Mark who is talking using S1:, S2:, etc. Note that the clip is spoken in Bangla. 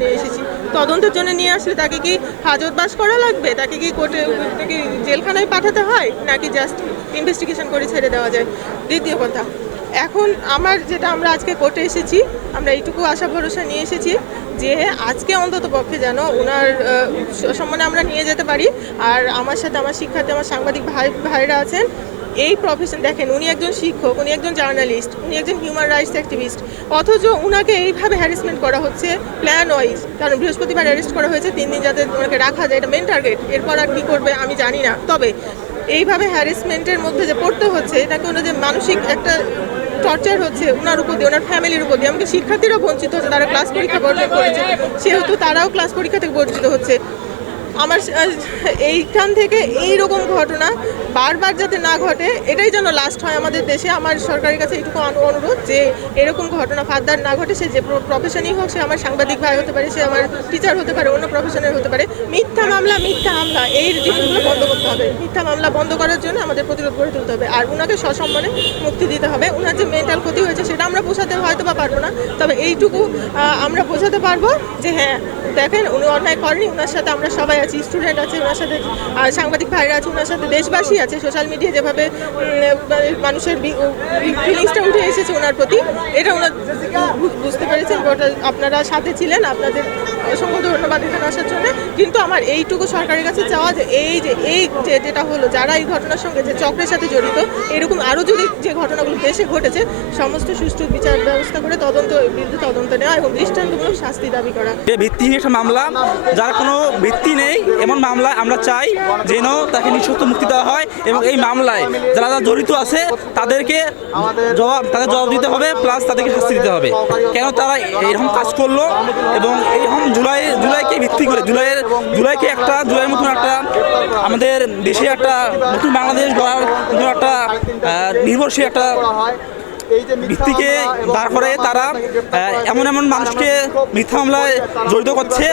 S1: নিয়ে এসেছি। তদন্তের জন্য নিয়ে আসলে তাকে কি হাজতবাস করা লাগবে? তাকে কি কোর্টে, তাকে জেলখানায় পাঠাতে হয়? নাকি জাস্ট ইনভেস্টিগেশন করে ছেড়ে দেওয়া যায়? দ্বিতীয় কথা, এখন আমার যেটা আমরা আজকে কোর্টে এসেছি, আমরা এইটুকু আশা ভরসা নিয়ে এসেছি যে আজকে অন্তত পক্ষে যেন ওনার সম্মানে আমরা নিয়ে যেতে পারি। আর আমার সাথে আমার শিক্ষার্থী, আমার সাংবাদিক ভাই, ভাইরা আছেন এই প্রফেশন দেখেন, উনি একজন শিক্ষক, উনি একজন জার্নালিস্ট উনি একজন হিউম্যান রাইটস অ্যাক্টিভিস্ট অথচ উনাকে এইভাবে হ্যারাসমেন্ট করা হচ্ছে প্ল্যান ওয়াইজ কারণ বৃহস্পতিবার অ্যারেস্ট করা হয়েছে, তিন দিন যাতে ওনাকে রাখা যায়, এটা মেন টার্গেট এরপর আর কী করবে আমি জানি না। তবে এইভাবে হ্যারাসমেন্টের মধ্যে যে পড়তে হচ্ছে, এটাকে ওনার যে মানসিক একটা টর্চার হচ্ছে ওনার উপর দিয়ে ওনার ফ্যামিলির উপর দিয়ে, এমনকি শিক্ষার্থীরাও বঞ্চিত হচ্ছে, তারা ক্লাস পরীক্ষা বর্জন করেছে, সেহেতু তারাও ক্লাস পরীক্ষা থেকে বঞ্চিত হচ্ছে। আমার এইখান থেকে এই রকম ঘটনা বারবার যাতে না ঘটে, এটাই যেন লাস্ট হয় আমাদের দেশে। আমার সরকারের কাছে এইটুকু অনু- অনুরোধ যে এরকম ঘটনা ফার্দার না ঘটে, সে যে প্রফেশনই হোক, সে আমার সাংবাদিক ভাই হতে পারে, সে আমার টিচার হতে পারে, অন্য প্রফেশনের হতে পারে, মিথ্যা মামলা, মিথ্যা হামলা, এই জিনিসগুলো বন্ধ করতে হবে। মিথ্যা মামলা বন্ধ করার জন্য আমাদের প্রতিরোধ গড়ে তুলতে হবে। আর ওনাকে সসম্মানে মুক্তি দিতে হবে। ওনার যে মেন্টাল ক্ষতি হয়েছে, সেটা আমরা বোঝাতে হয়তো বা পারব না, তবে এইটুকু আমরা বোঝাতে পারব যে হ্যাঁ দেখেন, উনি অন্যায় করেনি ওনার সাথে আমরা সবাই আছি স্টুডেন্ট আছে ওনার সাথে সাংবাদিক ভাইরা আছে ওনার সাথে দেশবাসী আছে সোশ্যাল মিডিয়া যেভাবে মানে মানুষের ফিলিংসটা উঠে এসেছে ওনার প্রতি, এটা ওনার বুঝতে পেরেছেন ওটা আপনারা সাথে ছিলেন, আপনাদের অসংখ্য ধন্যবাদ এখানে আসার জন্য, কিন্তু আমার এইটুকু সরকারের কাছে চাওয়া যে এই যে এই যে, যেটা হলো, যারা এই ঘটনার সঙ্গে যে চক্রের সাথে জড়িত, এরকম আরও যদি যে ঘটনাগুলো দেশে ঘটেছে, সমস্ত সুষ্ঠু বিচার ব্যবস্থা করে তদন্ত, বিরুদ্ধে তদন্ত নেওয়া এবং দৃষ্টান্তমূলক শাস্তি দাবি করা।
S2: ভিত্তিহীন একটা মামলা, যার কোনো ভিত্তি নেই, এমন মামলায় আমরা চাই যেন তাকে নিঃশর্ত মুক্তি দেওয়া হয় এবং এই মামলায় যারা যারা জড়িত আছে, তাদেরকে জবাব, তাদের জবাব দিতে হবে প্লাস তাদেরকে শাস্তি দিতে হবে। কেন তারা এরকম কাজ করল এবং এইরকম জুলাই, জুলাইকে ভিত্তি করে, জুলাইয়ের, জুলাইকে একটা, জুলাইয়ের মতন একটা আমাদের দেশে একটা নতুন বাংলাদেশ গড়ার নতুন একটা নির্ভরশীল একটা ভিত্তিকে দাঁড় করে তারা এমন এমন মানুষকে মিথ্যা মামলায় জড়িত করছে।